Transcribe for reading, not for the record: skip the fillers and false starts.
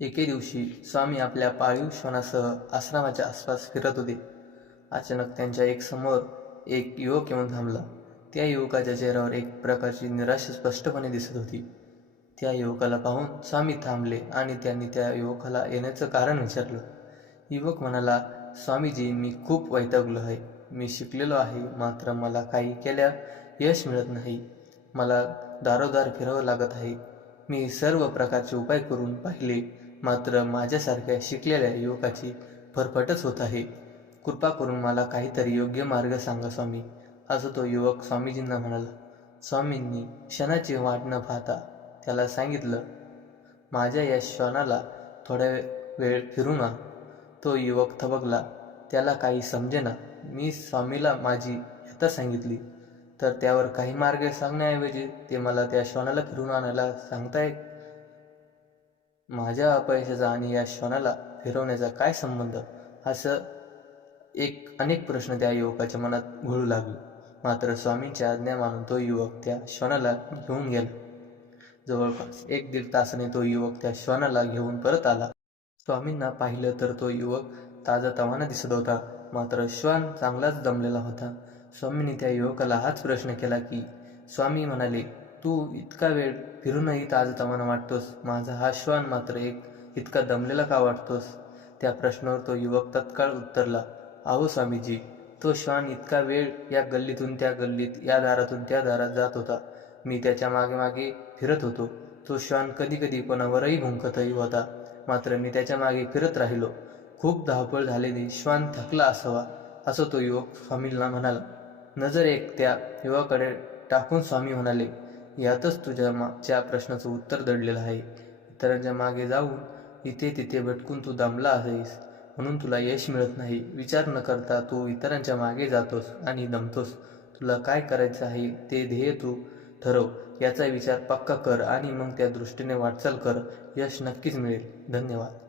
एके दिवशी स्वामी आपल्या पाळीव श्वानासह आश्रमाच्या आसपास फिरत होते. अचानक त्यांच्या समोर एक युवक येऊन थांबला. त्या युवकाच्या चेहऱ्यावर एक प्रकारची निराशा स्पष्टपणे दिसत होती. त्या युवकाला पाहून स्वामी थांबले आणि त्यांनी त्या युवकाला येण्याचं कारण विचारलं. युवक म्हणाला, स्वामीजी, मी खूप वैतागलो आहे. मी शिकलेलो आहे, मात्र मला काही केल्या यश मिळत नाही. मला दारोदार फिरावं लागत आहे. मी सर्व प्रकारचे उपाय करून पाहिले, मात्र माझ्यासारख्या शिकलेल्या युवकाची फरफटच होत आहे. कृपा करून मला काहीतरी योग्य मार्ग सांगा स्वामी, असं तो युवक स्वामीजींना म्हणाला. स्वामींनी क्षणाची वाट न पाहता त्याला सांगितलं, माझ्या या श्वानाला थोडा वेळ फिरून आण. तो युवक थबकला. त्याला काही समजेना. मी स्वामीला माझी व्यथा सांगितली, तर त्यावर काही मार्ग सांगण्याऐवजी ते मला त्या श्वानाला फिरून आणायला सांगताय. माझ्या अपयशाचा आणि या श्वानाला फिरवण्याचा काय संबंध? असं अनेक प्रश्न त्या युवकाच्या मनात घोळू लागले. मात्र स्वामींची आज्ञा मानून तो युवक त्या श्वानाला घेऊन गेला. जवळपास 1-1.5 तासाने तो युवक त्या श्वानाला घेऊन परत आला. स्वामींना पाहिलं तर तो युवक ताजातवाना दिसत होता, मात्र श्वान चांगलाच दमलेला होता. स्वामींनी त्या युवकाला हाच प्रश्न केला की स्वामी म्हणाले, तू इतका वेळ फिरूनही ताजतवाना वाटतोस, माझा हा श्वान मात्र इतका दमलेला का वाटतोस? त्या प्रश्नावर तो युवक तत्काळ उत्तरला, अहो स्वामीजी, तो श्वान इतका वेळ या गल्लीतून त्या गल्लीत, या दारातून त्या दारात जात होता. मी त्याच्या मागे मागे फिरत होतो. तो श्वान कधी कधी कोणावरही भुंकतही होता, मात्र मी त्याच्या मागे फिरत राहिलो. खूप धावपळ झालेली श्वान थकला असावा, असं तो युवक स्वामींना म्हणाला. नजर त्या युवकाकडे टाकून स्वामी म्हणाले, यातच तुझ्या प्रश्नाचं उत्तर दडलेलं आहे. इतरांच्या मागे जाऊन इथे तिथे भटकून तू दमला आहेस, म्हणून तुला यश मिळत नाही. विचार न करता तू इतरांच्या मागे जातोस आणि दमतोस. तुला काय करायचं आहे ते ध्येय तू ठरव, याचा विचार पक्का कर आणि मग त्या दृष्टीने वाटचाल कर. यश नक्कीच मिळेल. धन्यवाद.